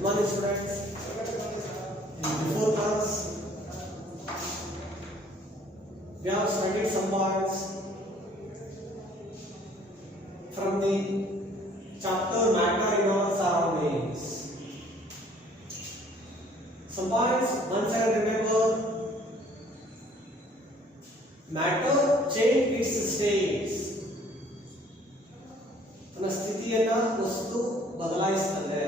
Good morning, students. In before class, we have studied some parts from the chapter Matter in our surroundings. Some points once I remember, matter change its states. ತನ್ನ ಸ್ಥಿತಿಯನ್ನ ವಸ್ತು ಬದಲಾಯಿಸುತ್ತದೆ.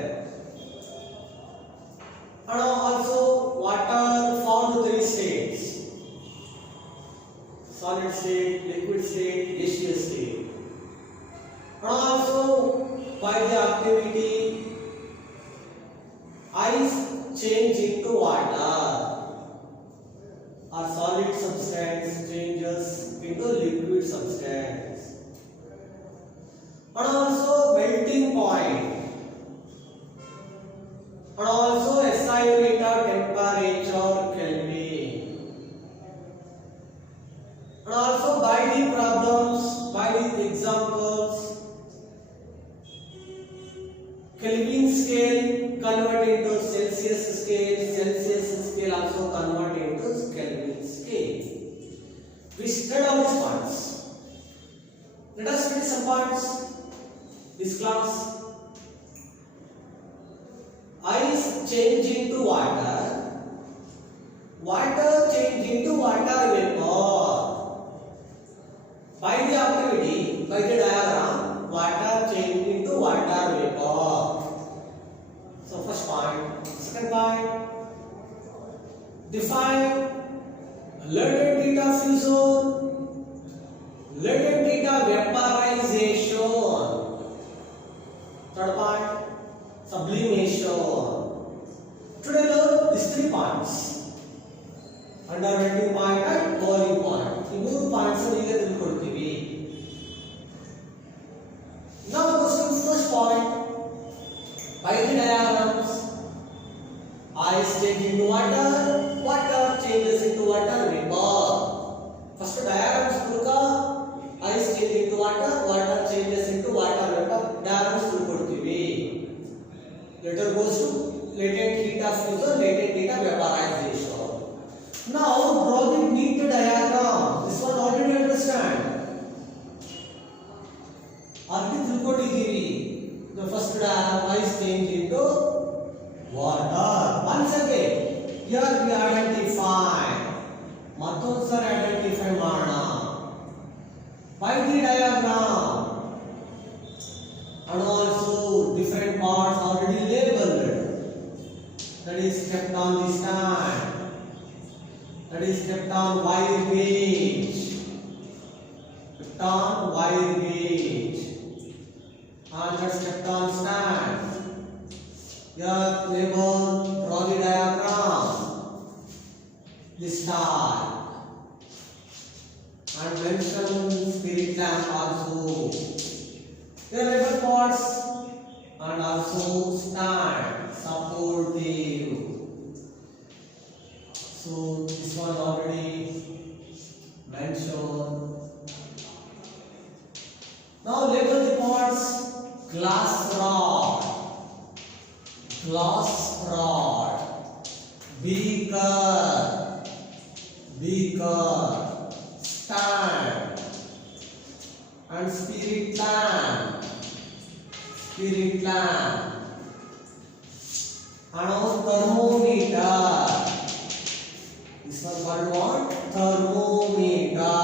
And also water formed three states: solid state, liquid state, gaseous state. And also by the activity, ice change into water, or solid substance changes into liquid substance. And also melting point, and also SI unit of temperature Kelvin. And also by the problems, by the examples, Kelvin scale convert into Celsius scale, Celsius scale also convert into Kelvin scale. We studied all these parts. Let us study some parts this class. Ice change into water, water change into water vapor. By the activity, by the diagram, water change into water vapor. So first point. Second point, define latent heat of fusion, latent heat of vaporization. Third point, sublimation. Today learn these three points under melting point and boiling point. ಈ ಮೂರು points ಈಗ ತಿಳ್ಕೊಳ್ತೀವಿ. Now goes to first point. By the diagrams, ice changes into water, water changes into water vapor. First diagrams ಮೂಲಕ ice changes into water, water changes into water vapor. Diagrams ತಿಳ್ಕೊಳ್ತೀವಿ. Later goes to latent heat of fusion, latent heat of vaporization. Now draw the neat diagram. This one already understand. Already ತಿಳ್ಕೊಂಡಿದ್ದೀವಿ. The first diagram, ice change into water. Once again, here we identify. ಮತ್ತೊಂದು ಸರಿ identify ಮಾಡೋಣ. By the diagram, and also different parts already labeled. That is kept on the stand. That is kept on wire gauge. Kept on wire gauge. And that's kept on stand. Here label, draw the diagram. This type. And mention spirit lamp also. There are label parts and also stand, supportive. So this one already mentioned. Now label the parts: glass rod, beaker, stand, and spirit lamp, and also thermometer. This one called what? Thermometer.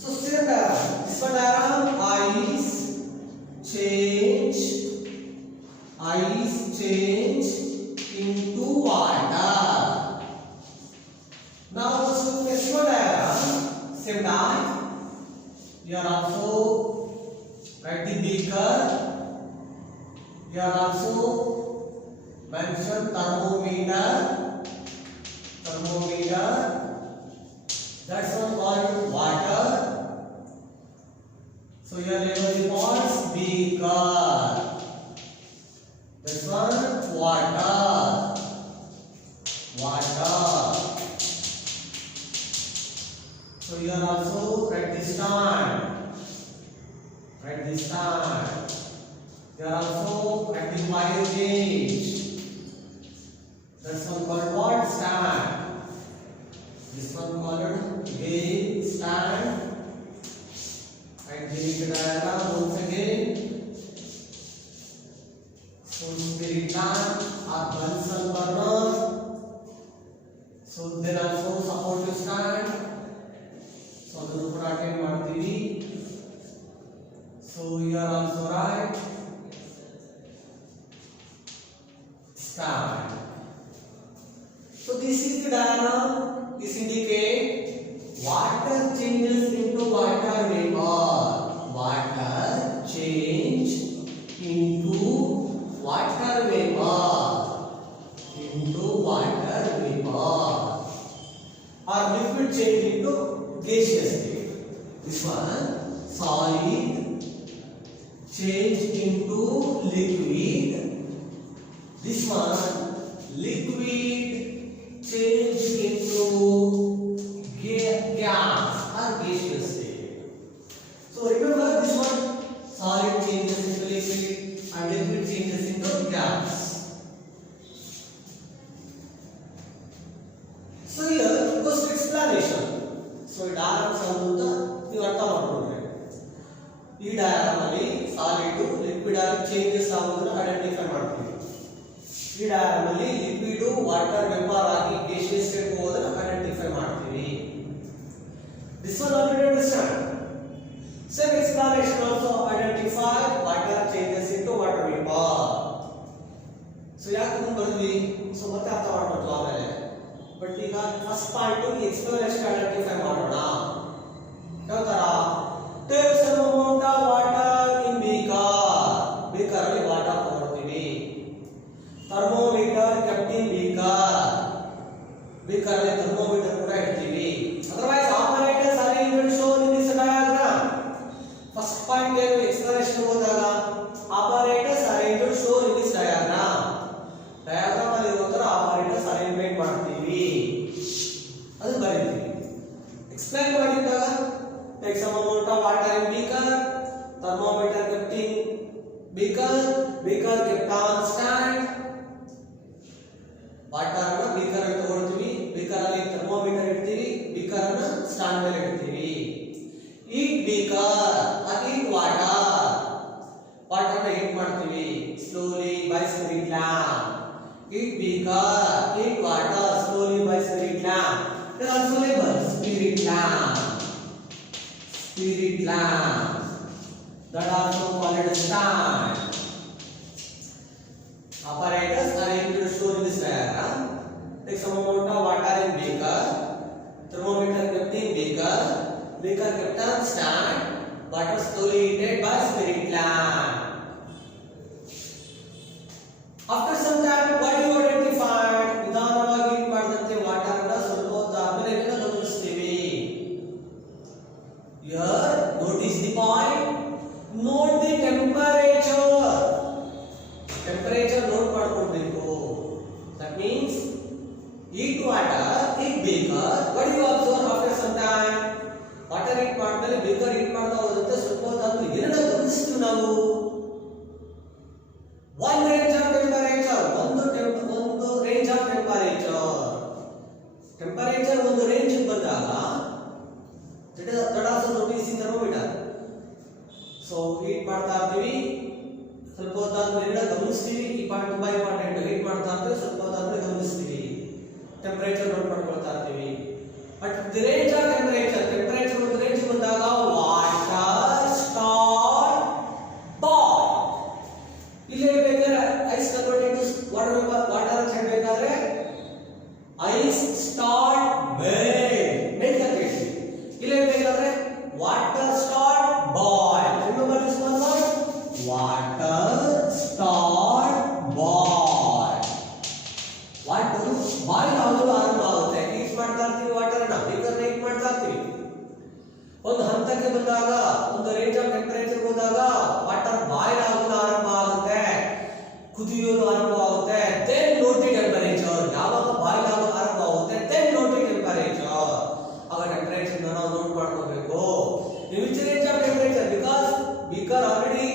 So see this one diagram: ice change into water. Now let's look at this one diagram. Same time, here also write the beaker. Here also mention thermometer. That's one called water. So here label the parts: beaker. This one water. So here also write this time. stand. They are also at the final stage. That's one called what? Stand. This one called again stand. And the diagram once again. So spirit lamp or Bunsen burner. So then also supportive stand. So the attend ಮಾಡ್ತೀವಿ. So you are also right. Stand. So this is the diagram. This indicates water changes into water vapor. Water change into water vapor. Into water vapor. Or liquid change into gaseous state. This one solid change into liquid. This one liquid change into gas or gaseous state. So remember this one solid changes into liquid and liquid changes into gas. So here it goes to explanation. So diagram ಸಂಬಂಧ ನೀವು ಅರ್ಥ ಮಾಡ್ಕೊಂಡ್ರೆ ಈ diagram ಅಲ್ಲಿ solid liquid ಆಗಿ changes ಆಗೋದನ್ನ identify ಮಾಡ್ತೀವಿ. ಈ ಡಯಾಗ್ರಾಮ್ ಅಲ್ಲಿ ಲಿಕ್ವಿಡ್ ವಾಟರ್ ವೇಪರ್ ಆಗಿ gaseous state ಹೋಗೋದನ್ನ ಐಡೆಂಟಿಫೈ ಮಾಡ್ತೀವಿ. This one already understand. Same explanation also identify water changes into water vapor. So ಯಾಕೆ ಇದನ್ನ ಬರ್ದ್ವಿ? ಸೊ ಮತ್ತೆ ಅರ್ಥ ಮಾಡ್ಕೊಳ್ತು ಆಮೇಲೆ. ಬಟ್ ಈಗ ಫಸ್ಟ್ ಪಾಯಿಂಟ್ ಎಕ್ಸ್ಪ್ಲನೇಷನ್ ಐಡೆಂಟಿಫೈ ಮಾಡೋಣ. ಯಾವ ತರ? Take some amount of water in beaker. Beaker ಅಲ್ಲಿ ವಾಟರ್ ತಗೊಳ್ತೀವಿ. Thermometer kept in beaker. Beaker ಅಲ್ಲಿ thermometer ಕೂಡ ಇಡ್ತೀವಿ. Otherwise operators are even shown in this diagram. First point ಏನು ಎಕ್ಸ್ಪ್ಲನೇಷನ್ ಹೋದಾಗ operators are even shown in this diagram. Diagram ಅಲ್ಲಿ ಇರೋತರ operators arrangement ಮಾಡ್ತೀವಿ. ಅದು ಬರೀತೀವಿ. ಎಕ್ಸ್ಪ್ಲೈನ್ ಮಾಡಿದಾಗ take some amount of water in beaker, thermometer kept in beaker, beaker kept on stand. Water ಅನ್ನು beaker ಅಲ್ಲಿ ತಗೊಳ್ತೀವಿ, beaker ಅಲ್ಲಿ thermometer ಇಡ್ತೀವಿ, beaker ಅನ್ನು ಸ್ಟ್ಯಾಂಡ್ ಮೇಲೆ ಇಡ್ತೀವಿ. heat beaker or heat water, water ಅನ್ನು ಹೀಟ್ ಮಾಡ್ತೀವಿ slowly by spirit lamp. heat beaker, heat water slowly by spirit lamp. There are also labels spirit lamp. Spirit lamp that also called stand. Apparatus are shown in this diagram. Take some amount of water in beaker, thermometer kept in beaker, beaker kept on stand, water slowly heated by spirit lamp. After some time, what do you identify? ನಿಧಾನವಾಗಿ heat ಮಾಡಿದಂತೆ water ಅನ್ನು ಸ್ವಲ್ಪ ಹೊತ್ತು ಆದ್ಮೇಲೆ ಏನನ್ನ ಗಮನಿಸ್ತೀವಿ. Here, notice the point. Note the temperature. Temperature note ಮಾಡ್ಕೊಳ್ಬೇಕು. That means heat water, heat beaker. What do you observe after some time? Water heat ಮಾಡಿದ್ಮೇಲೆ beaker heat ಮಾಡ್ತಾ ಹೋದಂತೆ ಸ್ವಲ್ಪ ಹೊತ್ತು ಆದ್ಮೇಲೆ ಏನನ್ನ ಗಮನಿಸ್ತೀವಿ ನಾವು? One range of temperature. ಒಂದು range of temperature. Temperature ಒಂದು range ಬಂದಾಗ ತಡಾಸ ನೋಟಿಸ್ ಈ thermometer. So heat ಮಾಡ್ತಾ ಇರ್ತೀವಿ, ಸ್ವಲ್ಪ ಹೊತ್ತಾದ್ಮೇಲೆ ಗಮನಿಸ್ತೀವಿ. ಈ ಪಾಯಿಂಟ್ ತುಂಬಾ ಇಂಪಾರ್ಟೆಂಟ್. ಹೀಟ್ ಮಾಡ್ತಾ ಇರ್ತೀವಿ, ಸ್ವಲ್ಪ ಹೊತ್ತಾದ್ಮೇಲೆ ಗಮನಿಸ್ತೀವಿ, ಟೆಂಪರೇಚರ್ ನೋಟ್ ಮಾಡ್ಕೊಳ್ತಾ ಇರ್ತೀವಿ. But the range of temperature ಒಂದು ರೇಂಜ್ ಬಂದಾಗ ವಾಟರ್ ಸ್ಟಾರ್ಟ್ ಬಾಯ್. ಇಲ್ಲಿ ಬೇಕಾದ್ರೆ ಐಸ್ ಕನ್ವರ್ಟಿಂಗ್ ಟು ವಾಟರ್ ಅಂತ ಹೇಳಬೇಕಾದ್ರೆ ಐಸ್ ಸ್ಟಾರ್ಟ್ ಮೆಲ್ಟ್ ಅಂತ ಹೇಳ್ತೀವಿ. ಇಲ್ಲಿ ಬೇಕಾದ್ರೆ water start boil. Remember this one word, water start boil. Water boil ಆಗೋದು ಆರಂಭ ಆಗುತ್ತೆ. ಹೀಟ್ ಮಾಡ್ತಾ ಇರ್ತೀವಿ ವಾಟರ್ ಅನ್ನ, ಬೇಕರ್ ಹೀಟ್ ಮಾಡ್ತಾ ಇರ್ತೀವಿ. ಒಂದು ಹಂತಕ್ಕೆ ಬಂದಾಗ, ಒಂದು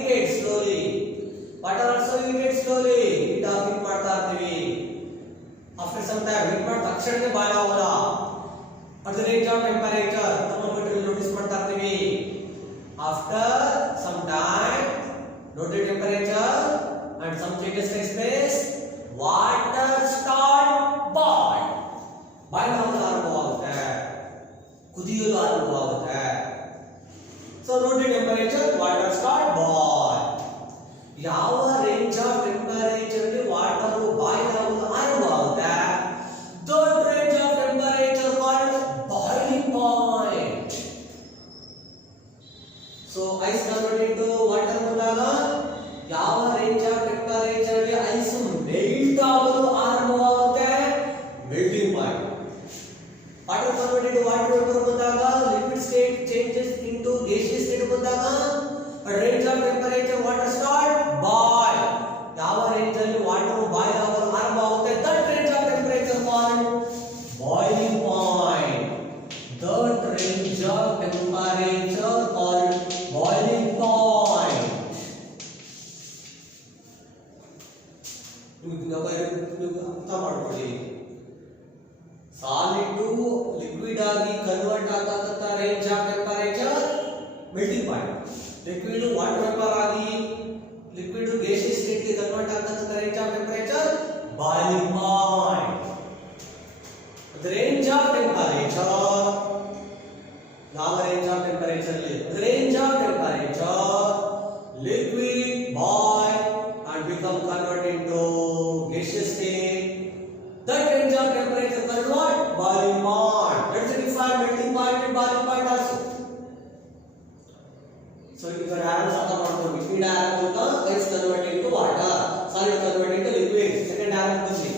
heated slowly. Water also heated slowly. Heat ಮಾಡ್ತಾ ಇರ್ತೀವಿ. After some time heat ಮಾಡಿದ ತಕ್ಷಣಕ್ಕೆ ಬಾಯ್ಲ್ ಆಗೋಲ್ಲ. At the range of temperature thermometer notice ಮಾಡ್ತಾ ಇರ್ತೀವಿ. After some time noted temperature and some changes takes place, water start boil. Boil ಆಗೋದು ಆರಂಭವಾಗುತ್ತೆ, ಕುದಿಯಲು ಆರಂಭವಾಗುತ್ತೆ. So noted temperature water start boil. ಯಾವ range of temperature ಗೆ water boil ಆಗೋದು ಆರಂಭವಾಗುತ್ತೆ, that range of temperature called boiling point. So ice converted into water ಬಂದಾಗ ಯಾವ range of temperature ಗೆ ice melt ಆಗೋದು ಆರಂಭವಾಗುತ್ತೆ, melting point. Water converted into water vapor ಬಂದಾಗ liquid state changes into gaseous state ಬಂದಾಗ at range of temperature water start boil. ಯಾವ range ಅಲ್ಲಿ water boil ಆಗೋದು ಆರಂಭವಾಗುತ್ತೆ, that range of temperature called boiling point. That range of temperature called boiling point. ನೀವು ಅರ್ಥ ಮಾಡ್ಕೊಳ್ಳಿ, solid to liquid ಆಗಿ convert ಆಗತಕ್ಕ range of temperature melting point. Liquid water vapour ಆಗಿ liquid gaseous state ಗೆ convert ಆಗತಕ್ಕ range of temperature boiling point. The range of temperature ಯಾವ range of temperature ಅಲ್ಲಿ, range of temperature liquid boil and become converted into gaseous state, that range of temperature called what, boiling point. Let's define melting point and boiling point also. So if you have some amount of liquid air is converted into water, solid converted into liquid. Second air bandi,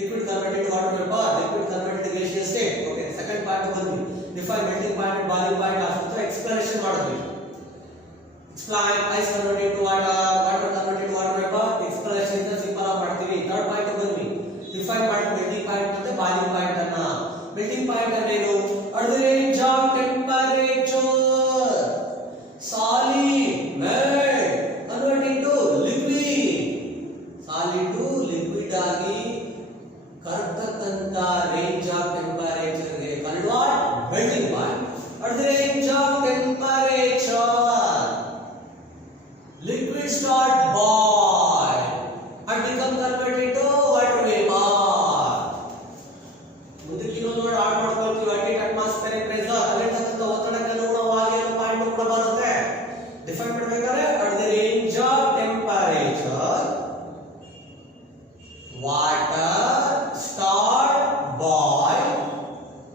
liquid converted into water vapor, liquid converted to gaseous state. Okay, second part bandi, define melting point and boiling point also. So explanation madidvi. Explain ice converted into water, water converted into water vapor. Explanation is simple ಆಗಿ ಮಾಡ್ತೀವಿ. Third point ಬನ್ನಿ, define ಮಾಡಿ melting point ಮತ್ತೆ boiling point ಅನ್ನ. Melting point ಅಂದ್ರೇನು, at the range of temperature solid melt convert into liquid, solid to liquid ಆಗಿ ಕರಗತಕ್ಕಂತ range of temperature ಗೆ called what, melting point. At the range of temperature liquid start boil and become converted into water vapor. ಮುಂದಕ್ಕೆ ಇನ್ನೊಂದು add ಮಾಡ್ಕೊಳ್ತೀವಿ, at atmospheric pressure ಅಲ್ಲಿರ್ತಕ್ಕಂಥ ಒತ್ತಡಕ್ಕೆ ಅನುಗುಣವಾಗಿ ಏನು point ಕೂಡ ಬರುತ್ತೆ. ಡಿಫೈನ್ ಮಾಡಬೇಕಾದ್ರೆ at the range of temperature water start boil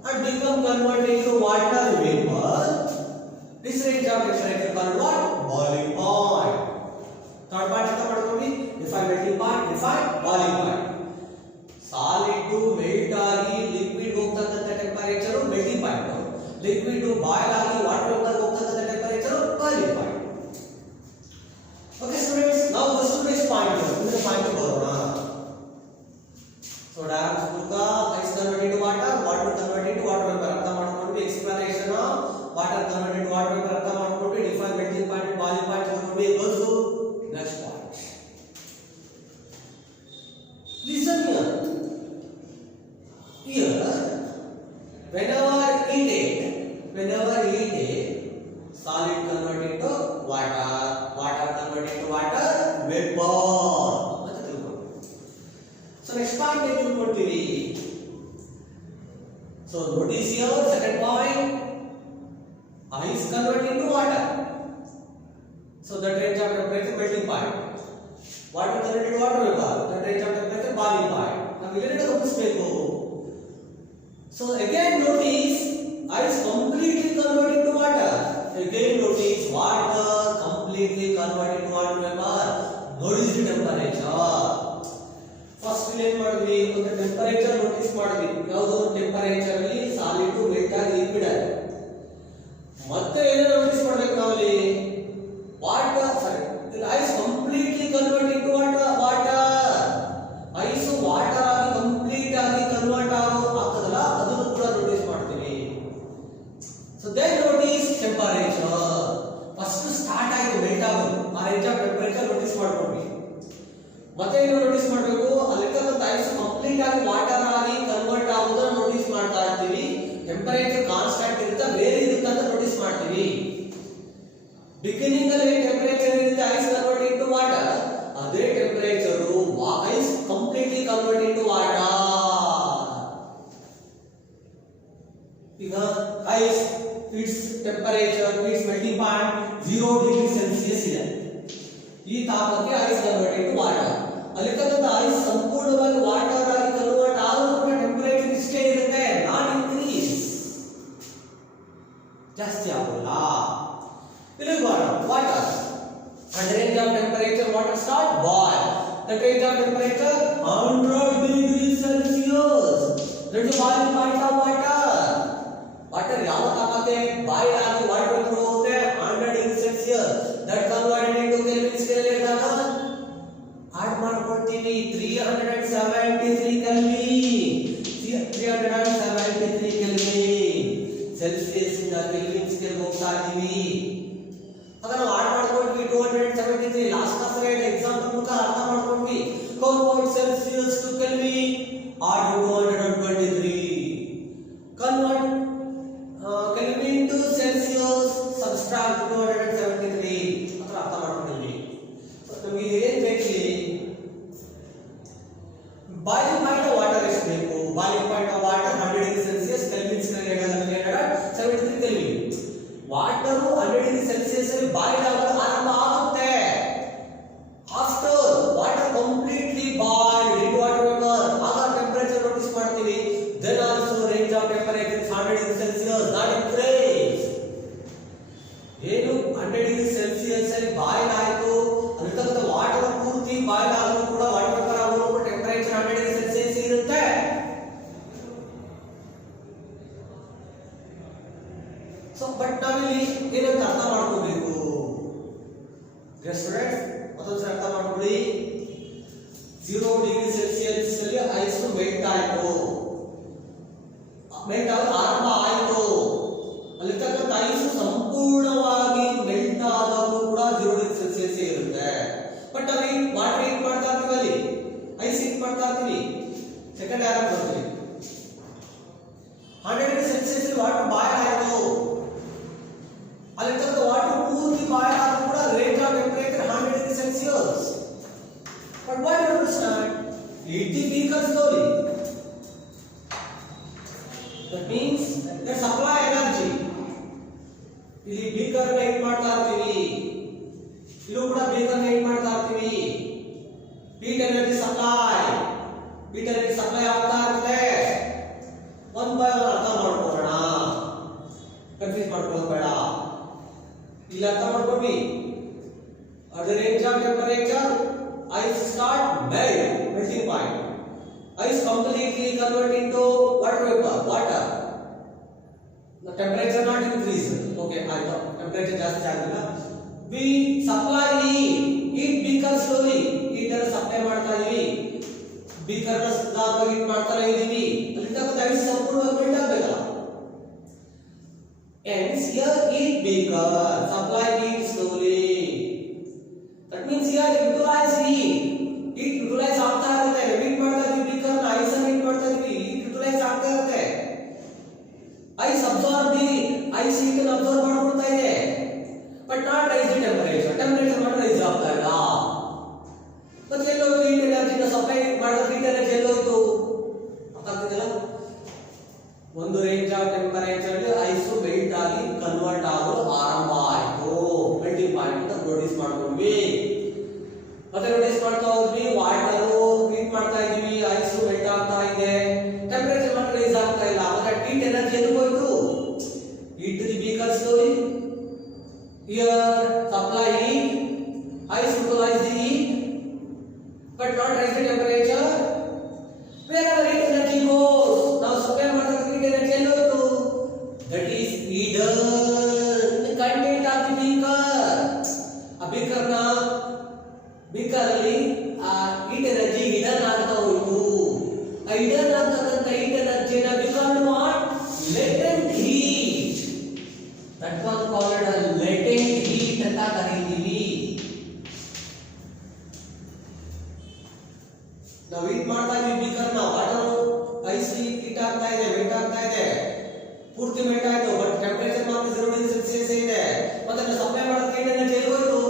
and become converted into water vapor. This range of temperature called what, boiling point. Third part ಅರ್ಥ ಮಾಡ್ಕೊಳ್ಳಿ, define melting point, define boiling point. Solid to melt ಆಗಿ liquid ಹೋಗ್ತಕ್ಕಂಥ temperature melting point, liquid to boil ಆಗಿ water vapor ಹೋಗ್ತಕ್ಕಂಥ temperature boiling point. Okay students, now go to this point. This point ಬರೋಣ. So diagrams ಮೂಲಕ ice converted to water, water converted to water vapor ಅರ್ಥ ಮಾಡ್ಕೊಂಡು explanation of water converted to water vapor ಅರ್ಥ ಮಾಡ್ಕೊಂಡು define melting point and boiling point ತಗೊಂಡು go to next point. Listen here. Here, whenever heated, solid converted to water, water converted to water vapor. So next point ಏನು ತಿಳ್ಕೊಳ್ತೀವಿ. So notice here second point, ice converted into water. So that range of temperature melting point. Water converted to water vapor, that range of temperature boiling point. ನಾವು ಇದನ್ನ ಗಮನಿಸಬೇಕು. So again notice ice completely converted to water. Again notice water completely converted to water vapor. Notice the temperature. First ಏನು ಮಾಡಿದ್ವಿ, ಒಂದು temperature notice ಮಾಡಿದ್ವಿ. ಯಾವುದೋ temperature ಅಲ್ಲಿ solid to melt ಆಗಿ ಲಿಕ್ವಿಡ್ ಆಗಿ. ಮತ್ತೆ ಏನು ನೋಟಿಸ್ ಮಾಡಬೇಕು ನಾವು ಅಲ್ಲಿ, water ice completely converted into water. Ice water ಆಗಿ ಕಂಪ್ಲೀಟ್ ಆಗಿ ಕನ್ವರ್ಟ್ ಆಗ್ತದಲ್ಲ, ಅದನ್ನು ಕೂಡ ನೋಟಿಸ್ ಮಾಡ್ತೀವಿ. So then notice temperature. First start ಆಯ್ತು ಮೆಲ್ಟ್ ಆಗೋದು, ಆ ರೇಂಜ್ ಆಫ್ ಮತ್ತೆ ಏನು ನೋಟಿಸ್ ಮಾಡಬೇಕು, ಅಲ್ಲಿರ್ತಕ್ಕಂಥ ಐಸ್ ಕಂಪ್ಲೀಟ್ ಆಗಿ ವಾಟರ್ ಆಗಿ ಕನ್ವರ್ಟ್ ಆಗೋದನ್ನ ನೋಟಿಸ್ ಮಾಡ್ತಾ ಇರ್ತೀವಿ. ಟೆಂಪರೇಚರ್ ಕಾನ್ಸ್ಟೆಂಟ್ ಇರುತ್ತೆ, ಬೇರೆ ಇರುತ್ತೆ ಅಂತ ನೋಟಿಸ್ ಮಾಡ್ತೀವಿ. ಬಿಗಿನಿಂಗ್ ಅಲ್ಲಿ ಟೆಂಪರೇಚರ್ ಇರುತ್ತೆ ಐಸ್ ಕನ್ವರ್ಟ್ ಇಂಟು ವಾಟರ್, ಅದೇ temperature ice completely convert into water. ಈಗ ice it's temperature it's melting point 0 degree Celsius ಇದೆ. ಈ ತಾಪಕ್ಕೆ ಐಸ್ ಕನ್ವರ್ಟ್ ಇಂಟು ವಾಟರ್. ಅಲ್ಲಿರ್ತಕ್ಕಂಥ ಐಸ್ ಸಂಪೂರ್ಣವಾಗಿ ವಾಟರ್ ಆಗಿ ಕನ್ವರ್ಟ್ ಆದರೂ ಕೂಡ ಟೆಂಪರೇಚರ್ ಇಷ್ಟೇ ಇರುತ್ತೆ, ನಾಟ್ ಇನ್ಕ್ರೀಸ್, ಜಾಸ್ತಿ ಆಗೋಲ್ಲ. ಇಲ್ಲಿ water at the range of temperature water start boil. The range of temperature 100 degrees Celsius. That is the boiling point of water. Water ಯಾವ ತಾಪಕ್ಕೆ ಬಾಯ್ಲ್ ಆಗಿ ವಾಟರ್ ಇಂಪ್ರೂವ್ ಹೋಗುತ್ತೆ 100 degree Celsius. That converted into kelvin scale ಇದ್ದಾಗ add ಮಾಡ್ಕೊಳ್ತೀವಿ 373 kelvin. 373 kelvin Celsius ಇಂದ kelvin scale ಹೋಗ್ತಾ ಇದೀವಿ. ಅದ ನಾವು ಆಡ್ ಮಾಡ್ಕೊಂಡ್ವಿ 273. ಲಾಸ್ಟ್ ಕ್ಲಾಸ್ ಅಲ್ಲಿ ಎಕ್ಸಾಂಪಲ್ ಮೂಲಕ ಅರ್ಥ ಮಾಡ್ಕೊಂಡ್ವಿ. Convert Celsius to Kelvin add 223. Convert Kelvin to Celsius subtract 273 ಅಂತ ಅರ್ಥ ಮಾಡ್ಕೊಂಡಿದ್ವಿ. ನಮಗೆ ಏನ್ ಬೇಕು, ಬಾಯ್ಲಿಂಗ್ ಪಾಯಿಂಟ್ ಆಫ್ ವಾಟರ್ ಎಷ್ಟು ಬೇಕು? Boiling point of water 100 degree Celsius, Kelvin scale 373 Kelvin. Water 100 degree Celsius ಅಲ್ಲಿ ಬಾಯ್ಲ್ ಆಗೋದು ಆರಂಭ ಆಗುತ್ತೆ. After water completely boiled in water vapour, ಆಗ ಟೆಂಪರೇಚರ್ ನೋಟಿಸ್ ಮಾಡ್ತೀವಿ. Then also range of temperature 100 degree Celsius, not increase. ಏನು 100 degree Celsius ಅಲ್ಲಿ boil ಆಯಿತು, ಅದಕ್ಕೆ ವಾಟರ್ ಪೂರ್ತಿ ಬಾಯ್ಲ್ ಆದರೂ ಕೂಡ ವಾಟರ್ ವೇಪರ್ ಆದರೂ ಕೂಡ ಟೆಂಪರೇಚರ್ 100 ಡಿಗ್ರಿ ಸೆಲ್ಸಿಯಸ್ ಇರುತ್ತೆ. ಸೊ ಬಟ್ ನಾವಿಲ್ಲಿ ಏನಂತ ಅರ್ಥ ಮಾಡ್ಕೋಬೇಕು ಸ್ಟೂಡೆಂಟ್ಸ್, ಮತ್ತೊಂದ್ಸರಿ ಅರ್ಥ ಮಾಡ್ಕೊಳ್ಳಿ. 0 ಡಿಗ್ರಿ ಸೆಲ್ಸಿಯಸ್ ಅಲ್ಲಿ ಐಸ್ ಮೆಲ್ಟ್ ಆಯಿತು, ಮೆಲ್ಟ್ ಆಗೋದು ಆರಂಭ ಆಯಿತು. ಅಲ್ಲಿರ್ತಕ್ಕಂಥ ಐಸ್ ಸಂಪೂರ್ಣವಾಗಿ ಮೆಲ್ಟ್ ಆದಾಗೂ ಕೂಡ 0 ಡಿಗ್ರಿ ಸೆಲ್ಸಿಯಸ್ ಇರುತ್ತೆ. ಬಟ್ ಅಲ್ಲಿ ವಾಟರ್ ಹೀಟ್ ಮಾಡ್ತಾ ಇರ್ತೀವಿ, ಅಲ್ಲಿ ಐಸ್ ಹೀಟ್ ಮಾಡ್ತಾ ಇರ್ತೀವಿ. ಸೆಕೆಂಡ್ ಯಾರು ಬರ್ತೀವಿ 100 ಡಿಗ್ರಿ ಸೆಲ್ಸಿಯಸ್ ವಾಟರ್ ಬಾಯ್ಲ್ ಆಯಿತು, ಅಲ್ಲಿರ್ತಕ್ಕಂಥ ವಾಟರ್ ಪೂರ್ತಿ ಬಾಯ್ಲ್ ಆದರೂ ಕೂಡ range of temperature 100 degree Celsius. But why don't you start? Heat the beaker slowly. That means let's supply energy. ಇಲ್ಲಿ ಬೀಕರ್ ನ ಹೀಟ್ ಮಾಡ್ತಾ ಇರ್ತೀವಿ, ಇಲ್ಲೂ ಕೂಡ ಬೀಕರ್ ನ ಹೀಟ್ ಮಾಡ್ತಾ ಇರ್ತೀವಿ. ಹೀಟ್ ಎನರ್ಜಿ ಸಪ್ಲೈ ಆಗ್ತಾ ಇರುತ್ತೆ. ಒನ್ ಬೈ ಒನ್ ಅರ್ಥ ಮಾಡ್ಕೊಳ್ಳೋಣ, ಕನ್ಫ್ಯೂಸ್ ಮಾಡ್ಕೊಳ್ಳೋದು ಬೇಡ. ಇಲ್ಲಿ ಅರ್ಥ ಮಾಡ್ಕೊಂಡ್ವಿ. at the range of temperature ice start melting point. Ice completely convert into water vapor, water. The temperature not increase. Okay, ಆಯ್ತು, temperature ಜಾಸ್ತಿ ಆಗಿಲ್ಲ. We supply heat beaker slowly. heat ಅನ್ನು ಸಪ್ಲೈ ಮಾಡ್ತಾ ಇದೀವಿ, beaker ನ ಸ್ಲಾಬ್ ಹೀಟ್ ಮಾಡ್ತಾ ಇದೀವಿ. ಅಲ್ಲಿರ್ತಕ್ಕಂಥ ಐಸ್ ಸಂಪೂರ್ಣವಾಗಿ melt ಆಗಬೇಕಲ್ಲ. Hence here heat beaker supply heat slowly. That means here utilize heat. Heat utilize ಆಗ್ತಾ ಇರುತ್ತೆ. ಹೀಟ್ ಮಾಡ್ತಾ ಇದೀವಿ, beaker ನ ಐಸ್ ಅನ್ನು ಹೀಟ್ ಮಾಡ್ತಾ ಇದೀವಿ, heat utilize ಆಗ್ತಾ ಇರುತ್ತೆ. ಐಸ್ ಅಬ್ಸಾರ್ಬ್ ಐಸ್ ಹೀಟ್ ಅನ್ನು ಅಬ್ಸಾರ್ಬ್ ಮಾಡ್ಕೊಳ್ತಾ ಇದೆ. But not rise the temperature. Temperature ಮಾತ್ರ ರೈಸ್ ಆಗ್ತಾ ಇಲ್ಲ. ಮತ್ತೆ ಎಲ್ಲೋಯ್ತು ಹೀಟ್ ಎನರ್ಜಿನ ಸಪ್ಲೈ ಮಾಡಿದ ಹೀಟ್ ಎನರ್ಜಿ ಎಲ್ಲೋಯ್ತು? ಅರ್ಥ ಆಗ್ತಿದೆಯಲ್ಲ? ಒಂದು range of temperature ice melt ಆಗಿ ಕನ್ವರ್ಟ್ ಆಗೋದು ಆರಂಭ ಆಯಿತು. ಮೆಲ್ಟಿಂಗ್ ಪಾಯಿಂಟ್ ಅಂತ ನೋಟಿಸ್ ಮಾಡ್ಕೊಂಡ್ವಿ. ಮತ್ತೆ ನೋಟಿಸ್ ಮಾಡ್ತಾ ಹೋದ್ವಿ, ವಾಟರ್ ಹೀಟ್ ಮಾಡ್ತಾ ಇದೀವಿ, ಐಸ್ ಮೆಲ್ಟ್ ಆಗ್ತಾ ಇದೆ, ಟೆಂಪರೇಚರ್ ಮಾತ್ರ ರೈಸ್ ಆಗ್ತಾ ಇಲ್ಲ. ಮತ್ತೆ ಹೀಟ್ ಎನರ್ಜಿ ಎಲ್ಲಿ ಹೋಯ್ತು? Heat the beaker slowly. Here supply heat, ice utilise the heat but not rise the temperature. wherever heat energy goes, ನಾವು ಸಪ್ಲೈ ಮಾಡ್ತಾ heat energy ಎಲ್ಲಿ ಹೋಯ್ತು? that is hidden in the content of the beaker. ಆ beaker ಅಲ್ಲಿ ಆ heat energy hidden ಆಗ್ತಾ ಹೋಯ್ತು. ಆ hidden ಆಗ್ತಕ್ಕಂಥ heat energy ನ we call what? latent heat. that was called as latent heat ಅಂತ ಕರೀತೀವಿ. ನಾವು ಹೀಟ್ ಮಾಡ್ತಾ ಇದೀವಿ ಬೀಕರ್ ನ ವಾಟರ್ ಐಸ್ ಹೀಟ್ ಆಗ್ತಾ ಇದೆ, ಮೆಲ್ಟ್ ಆಗ್ತಾ ಇದೆ, ಪೂರ್ತಿ ಮೆಲ್ಟ್ ಆಯ್ತು, ಬಟ್ ಟೆಂಪರೇಚರ್ ಮಾತ್ರ 0 ಡಿಗ್ರಿ ಸೆಲ್ಸಿಯಸ್ ಇದೆ. ಮತ್ತೆ ನಾವು ಸಪ್ಲೈ ಮಾಡೋದಕ್ಕೆ ಏನು ಎನರ್ಜಿ ಹೋಯ್ತು?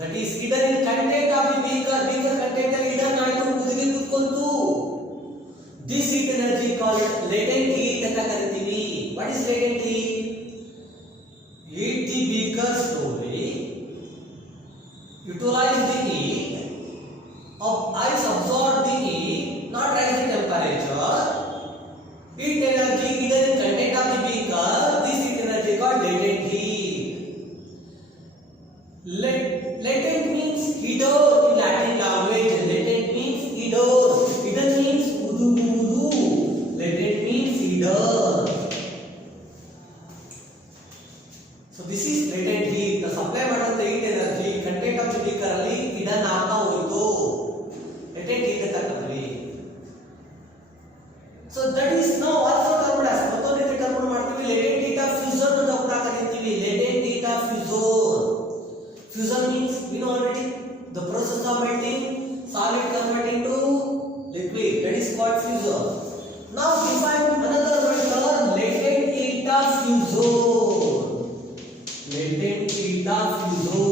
That is hidden in content of the beaker. Beaker content ಅಲ್ಲಿ ಹಿಡನ್ ಆಯ್ತು, ಕುದಿಗೆ ಕುತ್ಕೊಂತು. This heat energy called latent heat ಅಂತ ಕರಿತೀವಿ. What is latent heat? Heat the beaker slowly, utilize the heat of ice, absorb the heat, not rise the temperature. Heat energy hidden in content of the beaker. This heat energy called latent heat. Latent means hidden in Latin language. Latent means hidden. Hidden means udu udu. Latent means hidden. So this is latent heat. The supply ಮಾಡಂತ heat energy content of the beaker ಅಲ್ಲಿ hidden ಆಗ್ತಾ ಹೋಯಿತು. Latent heat ಅಂತ ಕರೀತೀವಿ. So that is now also termed as ಮತ್ತೊಂದು ರೀತಿ term ಮಾಡ್ತೀವಿ latent heat of fusion ಅಂತ ಕೂಡ ಕರೀತೀವಿ. Latent heat of fusion. Fusion means we know already the process of melting solid converting to liquid. That is called fusion. Now define another term, latent heat of fusion. Latent heat of fusion.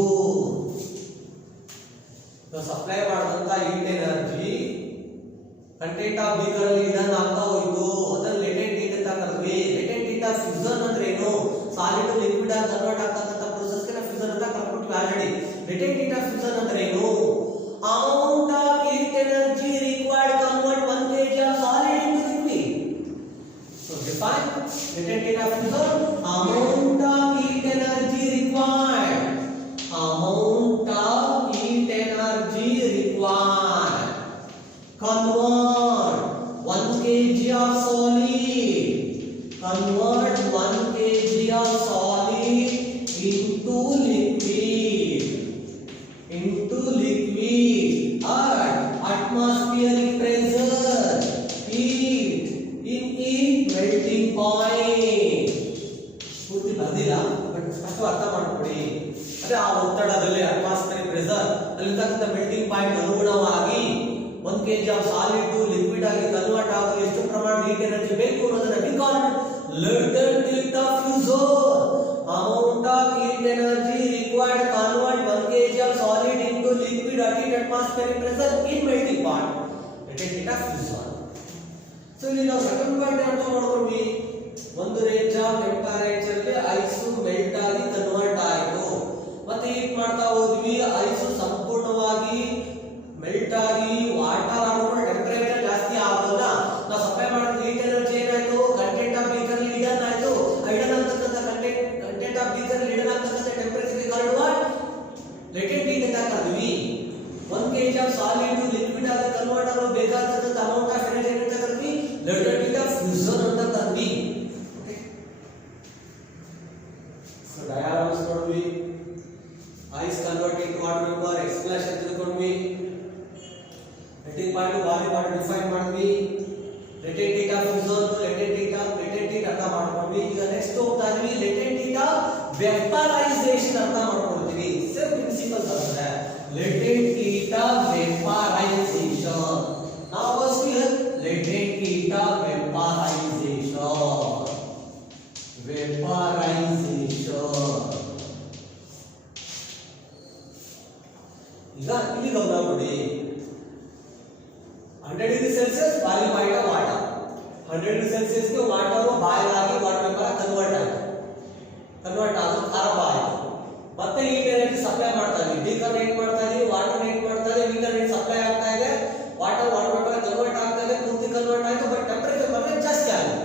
The supply ಮಾಡಿದಂತ heat energy content of beaker ಅಲ್ಲಿ hidden ಆಗ್ತಾ ಹೋಯಿತು, ಅದನ್ನ latent heat ಅಂತ ಕರೀತೀವಿ. latent heat of fusion ಅಂದ್ರೆ ಏನು? Solid to liquid ಆಗಿ ಕನ್ವರ್ಟ್ ಆಗ್ತಕ್ಕಂತ ಪ್ರೋಸೆಸ್ ಗೆ ಫ್ಯೂಷನ್ ಅಂತ ಕರೆದ್ಬಿಟ್ಟು already. latent heat of fusion ಅಂದ್ರೆ ಏನು? amount of heat energy required to convert 1 kg of solid into liquid. So define latent heat of fusion, amount of heat energy required. Amount of heat energy required. Convert 1 kg of solid. Convert 1 kg of solid into liquid. Into liquid at atmospheric pressure. Heat in melting point. ಪೂರ್ತಿ ಬರ್ದಿಲ್ಲ, but ಅಷ್ಟು ಅರ್ಥ ಮಾಡ್ಕೊಳ್ಳಿ. ಅದೇ ಆ ಒತ್ತಡದಲ್ಲಿ atmospheric pressure ಅಲ್ಲಿರ್ತಕ್ಕಂಥ melting point ಅನುಗುಣವಾಗಿ 1 kg of solid to liquid ಆಗಿ ಕನ್ವರ್ಟ್ ಆಗಲು ಎಷ್ಟು ಪ್ರಮಾಣದ ಹೀಟ್ ಎನರ್ಜಿ ಬೇಕು ಅನ್ನೋದನ್ನ we call latent heat of fusion. Amount of heat energy required to convert 1 kg of solid into liquid at atmospheric pressure in melting point. Latent heat of fusion. So ಇಲ್ಲಿ ನಾವು second point ಅರ್ಥ ಮಾಡ್ಕೊಂಡ್ವಿ. ಒಂದು range of temperature ಗೆ ice melt ಆಗಿ convert ಆಯಿತು, ಮತ್ತೆ heat ಮಾಡ್ತಾ ಹೋದ್ವಿ, ಐಸ್ ಸಂಪೂರ್ಣವಾಗಿ ಮೆಲ್ಟ್ ಆಗಿ ವಾಟರ್ ಆಗೋಣ ಟೆಂಪರೇಚರ್ ಜಾಸ್ತಿ ಆಗೋಲ್ಲ. ನಾವು ಸಪ್ಲೈ ಮಾಡಿದ ಹೀಟ್ ಎನರ್ಜಿ ಏನಾಯ್ತು? ಕಂಟೆಂಟ್ ಆಫ್ ಬೀಕರ್ ಹಿಡನ್ ಆಯ್ತು. ಹಿಡನ್ ಆಗ್ತಕ್ಕಂಥ ಕಂಟೆಂಟ್ ಆಫ್ ಬೀಕರ್ ಹಿಡನ್ ಆಗ್ತಕ್ಕಂಥ ಟೆಂಪರೇಚರ್ ಗೆ ಕಾರಣ latent heat ಅಂತ ಕರೆದ್ವಿ. 1 kg of solid to liquid ಆಗಿ ಕನ್ವರ್ಟ್ ಆಗಲು ಬೇಕಾದಂತ ಅಮೌಂಟ್ ಆಫ್ ಎನರ್ಜಿ ಅಂತ ಕರೆದ್ವಿ latent heat of fusion ಅಂತ ಕರೆದ್ವಿ. ಓಕೆ, ಸೊ ಡಯಾಗ್ರಾಮ್ಸ್ ನೋಡ್ವಿ, ice converting to water vapour explanation ತಿಳ್ಕೊಂಡ್ವಿ, melting point boiling point define ಮಾಡಿದ್ವಿ, latent heat of fusion latent heat ಅರ್ಥ ಮಾಡ್ಕೊಂಡ್ವಿ. ಈಗ ನೆಕ್ಸ್ಟ್ ಹೋಗ್ತಾ ಇದೀವಿ latent heat of vaporization ಅರ್ಥ ಮಾಡ್ಕೊಳ್ತೀವಿ. ಸೇಮ್ ಪ್ರಿನ್ಸಿಪಲ್ ಬರುತ್ತೆ. latent heat of vaporization. Now first here latent heat of vaporization. ಈಗ ಇಲ್ಲಿ ಗಮನ ಕೊಡಿ. 100 degree Celsius boiling point of water. 100 degree Celsius ಗೆ ವಾಟರ್ ಬಾಯ್ಲ್ ಆಗಿ ವಾಟರ್ ವೇಪರ್ ಕನ್ವರ್ಟ್ ಆಗೋದು ಆರಂಭ ಆಯಿತು. ಮತ್ತೆ ಹೀಟ್ ಎನರ್ಜಿ ಸಪ್ಲೈ ಮಾಡ್ತಾ ಇದೀವಿ. ಬೀಕರ್ ಹೀಟ್ ಮಾಡ್ತಾ ಇದೀವಿ, ವಾಟರ್ ಹೀಟ್ ಮಾಡ್ತಾ ಇದೀವಿ, ಹೀಟ್ ಎನರ್ಜಿ ಸಪ್ಲೈ ಆಗ್ತಾ ಇದೆ, ವಾಟರ್ ವೇಪರ್ ಕನ್ವರ್ಟ್ ಆಗ್ತಾ ಇದೆ, ಪೂರ್ತಿ ಕನ್ವರ್ಟ್ ಆಯಿತು, ಬಟ್ ಟೆಂಪರೇಚರ್ ಮಾತ್ರ ಜಾಸ್ತಿ ಆಗಿದೆ.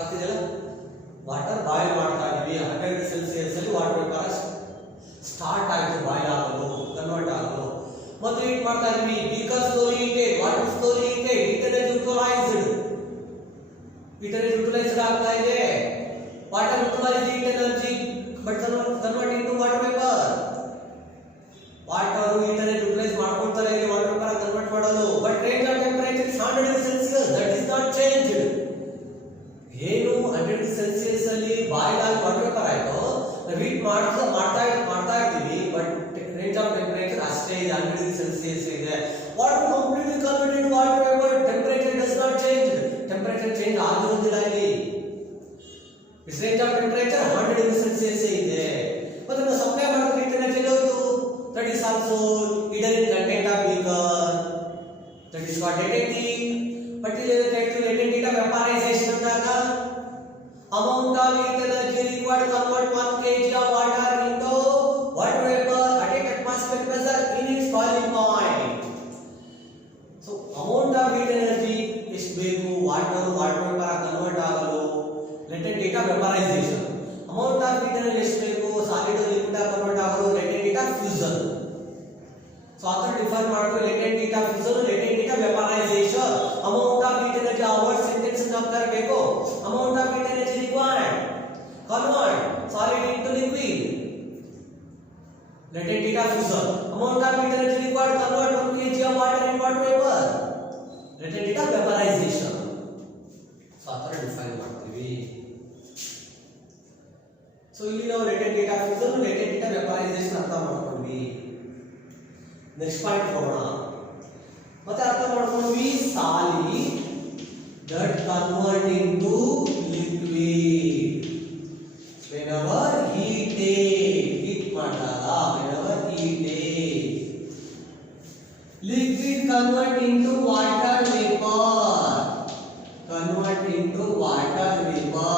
ಆಗ್ತಿದೆಯಲ್ಲ, ವಾಟರ್ ಬಾಯ್ಲ್ ಮಾಡ್ತಾ ಇದೀವಿ, 100 ಡಿಗ್ರಿ ಸೆಲ್ಸಿಯಸ್ ಅಲ್ಲಿ ವಾಟರ್ ವೇಪರ್ ಸ್ಟಾರ್ಟ್ ಆಯಿತು ಬಾಯ್ಲ್ ಆಗಲು, ಕನ್ವರ್ಟ್ ಆಗಲು. ಮತ್ತೆ ಹೀಟ್ ಮಾಡ್ತಾ ಇದೀವಿ, beaker slowly heated, water slowly heated, heat energy utilised ಆಗ್ತಾ ಇದೆ. Water utilised heat energy but convert into water vapour. Water heat energy utilise ಮಾಡ್ಕೊಳ್ತಾರೆ ಇಲ್ಲಿ ವಾಟರ್ ವೇಪರ್ ಕನ್ವರ್ಟ್ ಮಾಡಲು. But range of temperature 100 degree Celsius, that is not changed. ಏನು 100 degree Celsius ಅಲ್ಲಿ boil ಆಗಿ water vapour ಆಯ್ತು, ನಾವು heat ಮಾಡ್ತಾ ಇರ್ತೀವಿ, ಬಟ್ ರೇಂಜ್ ಆಫ್ ಟೆಂಪರೇಚರ್ ಅಷ್ಟೇ Its range of temperature 100 degrees Celsius ಇದೆ. ಮತ್ತೆ ನಾವು ಸಪ್ಲೈ ಮಾಡೋ heat energy ಯಾವುದು? That is also hidden in content of beaker. That is called latent heat. But latent heat of vaporization ಅಂದಾಗ amount of heat energy required to convert 1 kg of water into water vapor at an atmospheric pressure in its boiling point. So amount of heat energy ಎಷ್ಟು ಬೇಕು water vapor convert ಆಗಲು latent heat of vaporization. Amount of heat energy ಎಷ್ಟು ಬೇಕು solid liquid convert ಆಗಲು latent heat of fusion. So ಆತರ define ಮಾಡ್ತೀವಿ latent heat of fusion, latent heat of vaporization. Amount of heat energy hours sentence ನಮ್ಗೆ ಬೇಕು. Amount of heat energy required convert solid into liquid. Latent heat of fusion. Amount of heat energy required convert 1 kg of water into water vapor. Latent heat of vaporization. So ಆತರ define ಮಾಡ್ತೀವಿ. So ಇಲ್ಲಿ ನಾವು latent heat of fusion, latent heat of vaporization ಅರ್ಥ ಮಾಡ್ಕೊಂಡ್ವಿ. Next point ಹೋಗೋಣ. ಮತ್ತೆ ಅರ್ಥ ಮಾಡ್ಕೊಂಡ್ವಿ solid that convert into liquid whenever heat ಮಾಡಿದಾಗ whenever heated. Liquid convert into water vapor. Convert into water vapor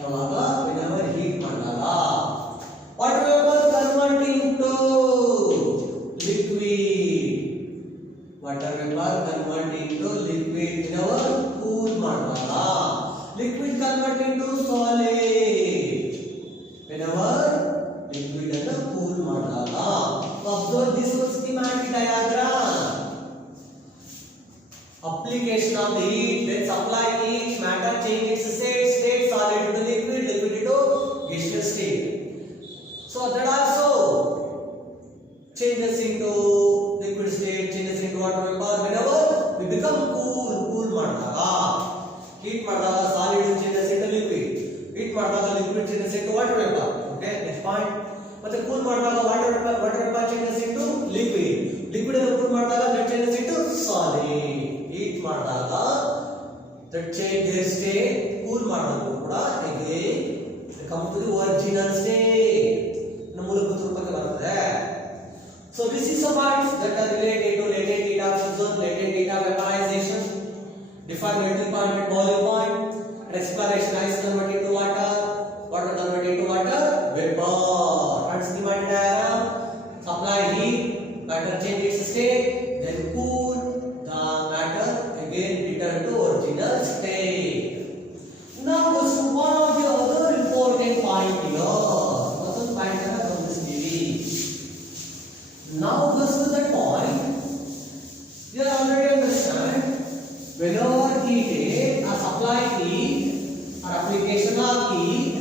ಯಾವಾಗ whenever heat ಮಾಡಿದಾಗ. Water vapor convert into liquid. Water vapor convert into liquid whenever cool ಮಾಡಿದಾಗ. Liquid convert into solid whenever liquid ಅನ್ನು cool ಮಾಡಿದಾಗ. Observe this one schematic diagram. Application of the heat, then supply heat, matter change its state, solid into liquid, liquid into gaseous state. So that also changes into liquid state, changes into water vapor whenever we become cool ಮಾಡಿದಾಗ. Heat ಮಾಡಿದಾಗ solid changes into liquid, heat ಮಾಡಿದಾಗ liquid changes into water vapor. Okay, next point. ಮತ್ತೆ cool ಮಾಡಿದಾಗ water vapor changes into liquid, liquid ಅನ್ನು cool ಮಾಡಿದಾಗ that changes into solid. Heat ಮಾಡಿದಾಗ that change their state, cool ಮಾಡಿದಾಗ ಕೂಡ again come to the original state. ನಮ್ಮ ಮೂಲಭೂತ ರೂಪಕ್ಕೆ ಬರ್ತದೆ. So this is some points that are related to latent heat of fusion, latent heat of vaporization. Define melting point and boiling point. And exploration ice converted into water, water converted into water vapor. And schematic diagram. Supply heat, matter change its state, then cool the matter again return to original state. Now goes to one of the other important point here. What point are ಗಮನಿಸ್ತೀವಿ. Now goes to that point. You already understand. Whenever heated, a supply heat or application of heat,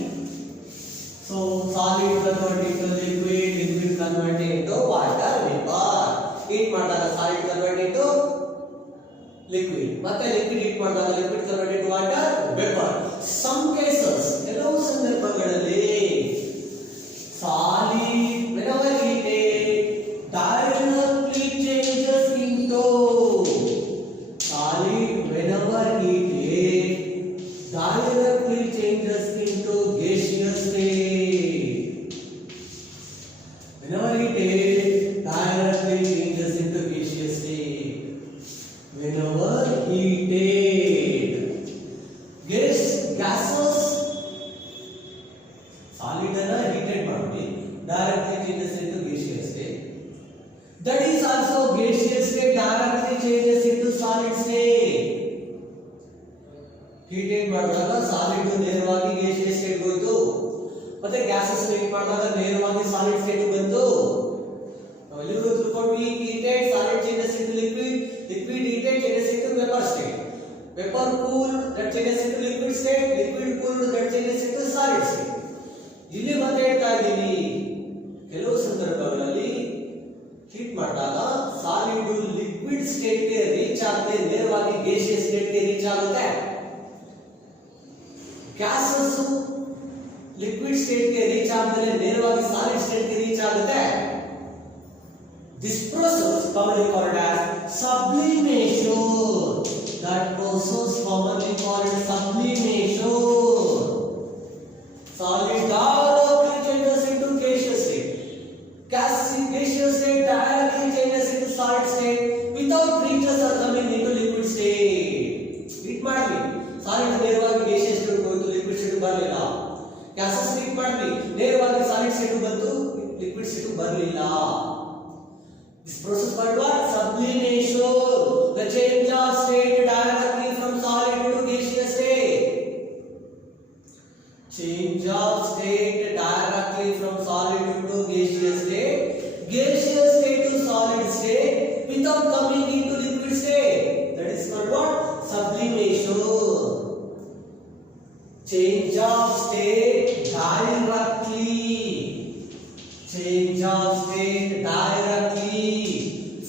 so solid convert into liquid, liquid convert into water vapor. Heat ಮಾಡಿದಾಗ solid convert into liquid. ಮತ್ತೆ liquid heat ಮಾಡಿದಾಗ liquid convert into water vapor. Some cases, ಕೆಲವು ಸಂದರ್ಭಗಳಲ್ಲಿ solid whenever heated directly changes into solid whenever heated directly changes into gaseous state. Whenever heated directly changes into gaseous state. Whenever heated gases solid ಅನ್ನ heated ಮಾಡಿ directly changes into gaseous state. That is also gaseous state directly changes into solid state. Heated ಮಾಡಿದಾಗ solid ನೇರವಾಗಿ gaseous state ಹೋಯಿತು. ಮತ್ತೆ gases heat ಮಾಡಿದಾಗ ನೇರವಾಗಿ solid state ಬಂತು. ನಾವು ಇಲ್ಲಿ ತಿಳ್ಕೊಂಡ್ವಿ heated solid changes into liquid, liquid heated changes into vapor state. Vapor cool that changes into liquid state, liquid cooled that changes into solid state. ಇಲ್ಲಿ ಮತ್ತೆ ಹೇಳ್ತಾ ಇದ್ದೀವಿ ಕೆಲವು ಸಂದರ್ಭಗಳಲ್ಲಿ ಹೀಟ್ ಮಾಡಿದಾಗ ಸಾಲಿಡ್ ಲಿಕ್ವಿಡ್ ಸ್ಟೇಟ್ ಗೆ ರೀಚ್ ಆಗುತ್ತೆ, ನೇರವಾಗಿ gaseous state ಗೆ ರೀಚ್ ಆಗುತ್ತೆ. ಗ್ಯಾಸಸ್ ಲಿಕ್ವಿಡ್ ಸ್ಟೇಟ್ ಗೆ ರೀಚ್ ಆದ್ಮೇಲೆ ನೇರವಾಗಿ ಸಾಲಿಡ್ ಸ್ಟೇಟ್ ಗೆ ರೀಚ್ ಆಗುತ್ತೆ. This process commonly called as sublimation. That process commonly called sublimation. ಬರಲಿಲ್ಲ. This process called what? Sublimation. The change of state directly from solid to gaseous state. Change of state directly from solid to gaseous state. Gaseous state to solid state without coming into liquid state. That is called what? Sublimation. Change of state directly. Change of state directly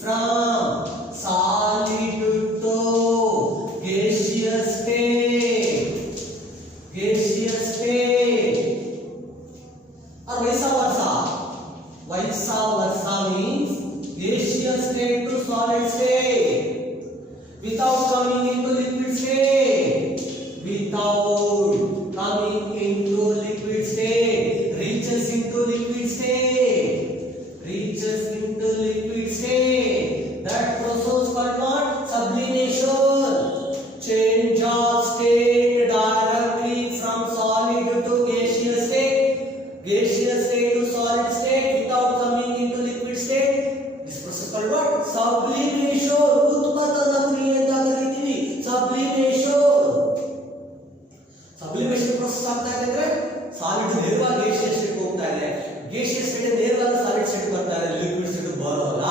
from solid to gaseous state. Gaseous state. Or vice versa. Vice versa means gaseous state to solid state without coming into liquid state. Without coming into liquid state, reaches into liquid state. Reaches into liquid state. That process called what? Sublimation. Change of state directly from solid to gaseous state. Gaseous state to solid state without coming into liquid state. This process called what? Sublimation. ಉತ್ಪನ್ನದ ಕ್ರಿಯೆ ಅಂತ ಕರೀತೀವಿ. Sublimation. Sublimation process ಆಗ್ತಾ ಇದೆ ಅಂದ್ರೆ solid ನೇರವಾಗಿ gaseous state ಹೋಗ್ತಾ ಇದೆ. Gaseous state ನೇರವಾಗಿ solid state ಬರ್ತಾ ಇದೆ. Liquid state ಬರೋಲ್ಲ.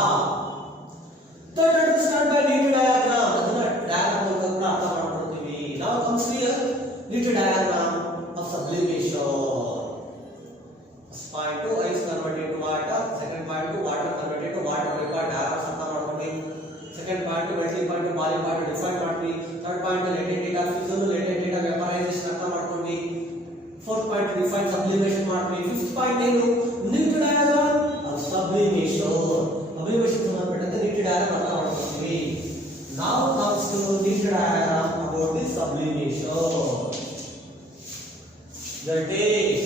That understand by Newton diagram. ಅದನ್ನ diagram ಮೂಲಕ ಅರ್ಥ ಮಾಡ್ಕೊಳ್ತೀವಿ. Now comes here Newton diagram of sublimation. First point to ice converted to water. Second point to water converted to water. Required diagram ಅರ್ಥ ಮಾಡ್ಕೊಳ್ಳಿ. Second point to melting point to boiling point define ಮಾಡ್ಕೊಳ್ಳಿ. Third point to latent state of fusion, latent state of vaporization ಅರ್ಥ ಮಾಡ್ಕೊಳ್ಳಿ. Fourth point to define sublimation ಮಾಡ್ಕೊಳ್ಳಿ. Fifth point ಏನು? Newton diagram of sublimation. Sublimation ಸಂಬಂಧಪಟ್ಟಂತೆ Newton diagram ಅರ್ಥ ಮಾಡ್ಕೊಳ್ತೀವಿ. Now comes to Newton diagram about the sublimation. That is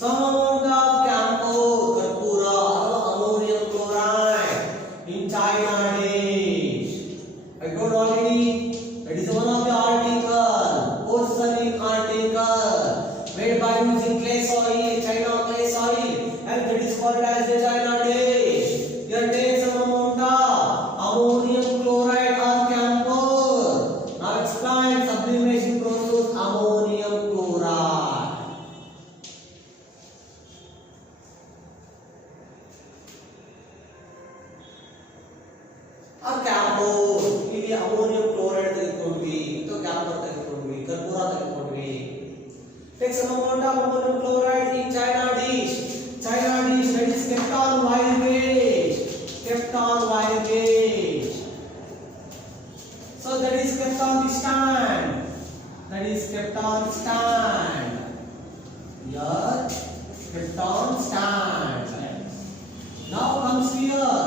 some amount of camphor, कर्पूरा or ammonium chloride in China dish. I told already that is one of the article, porcelain article made by using clay soil, China clay soil, and that is called as the China dish. Here take some amount of ammonium chloride or camphor. Now explain sublimation process ammonium chloride. Camphor, ಇಲ್ಲಿ ammonium chloride ತೆಗೆದುಕೊಂಡ್ವಿ, ಅಥವಾ camphor ತೆಗೆದುಕೊಂಡ್ವಿ, ಕರ್ಪೂರ ತೆಗೆದುಕೊಂಡ್ವಿ. Take some amount of ammonium chloride in China dish. China dish that is kept on wire gauge. Kept on wire gauge. So that is kept on the stand. That is kept on stand. Here kept on stand. Now comes here.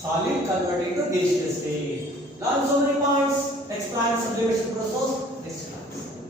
Solid converted to gaseous state. Learn so many points. Explain sublimation process.